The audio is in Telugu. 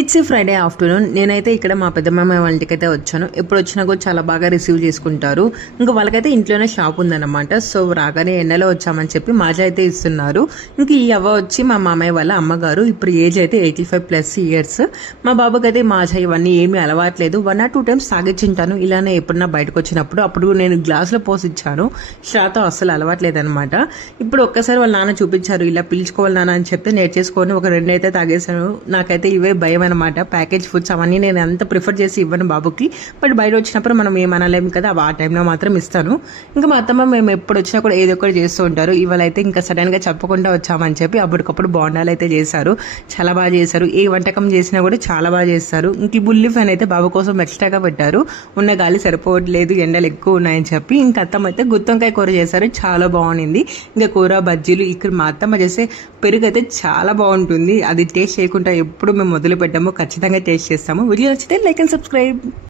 It's Friday afternoon. నేనైతే ఇక్కడ మా పెద్దమ్మ వాళ్ళ ఇంటికైతే వచ్చాను. ఎప్పుడు వచ్చినా కూడా చాలా బాగా రిసీవ్ చేసుకుంటారు. ఇంకా వాళ్ళకైతే ఇంట్లోనే షాప్ ఉందన్నమాట. సో రాగానే ఎండలో వచ్చామని చెప్పి మాజా అయితే ఇస్తున్నారు. ఇంక ఈ అవ్వ వచ్చి మా మామయ్య వాళ్ళ అమ్మగారు. ఇప్పుడు ఏజ్ అయితే 85+ ఇయర్స్. మా బాబుకి అయితే మాజా ఇవన్నీ ఏమీ అలవాట్లేదు. 1 or 2 times తాగిచ్చింటాను ఇలానే ఎప్పుడన్నా బయటకు వచ్చినప్పుడు. అప్పుడు నేను గ్లాసులో పోసి ఇచ్చాను. షాతో అస్సలు అలవాట్లేదనమాట. ఇప్పుడు ఒక్కసారి వాళ్ళ నాన్న చూపించారు, ఇలా పిలుచుకోవాలి నాన్న అని చెప్తే నేర్చేసుకొని ఒక 2 అయితే తాగేశాను. నాకైతే ఇవే భయం అనమాట. ప్యాకేజ్ ఫుడ్స్ అవన్నీ నేను అంత ప్రిఫర్ చేసి ఇవ్వను బాబుకి. బట్ బయట వచ్చినప్పుడు మనం ఏమనలేము కదా, ఆ టైంలో మాత్రం ఇస్తాను. ఇంకా మా అత్తమ్మ మేము ఎప్పుడు వచ్చినా కూడా ఏదో ఒకటి చేస్తూ ఉంటారు. ఇవాళ అయితే ఇంకా సడన్గా చెప్పకుండా వచ్చామని చెప్పి అప్పటికప్పుడు బోండాలు అయితే చేశారు. చాలా బాగా చేశారు. ఏ వంటకం చేసినా కూడా చాలా బాగా చేస్తారు. ఇంక ఈ బుల్లి ఫ్యాన్ అయితే బాబు కోసం ఎక్స్ట్రాగా పెట్టారు. ఉన్న గాలి సరిపోవట్లేదు, ఎండలు ఎక్కువ ఉన్నాయని చెప్పి. ఇంకా అత్తమ్మ అయితే గుత్తొంకాయ కూర చేశారు. చాలా బాగుంది. ఇంకా కూర బజ్జీలు ఇక్కడ మా అత్తమ్మ చేసే పెరుగు అయితే చాలా బాగుంటుంది. అది టేస్ట్ చేయకుండా ఎప్పుడు మేము మొదలు పెట్టాము. ఖచ్చితంగా టేస్ట్ చేస్తాము. వీడియో నచ్చితే లైక్ అండ్ సబ్స్క్రైబ్.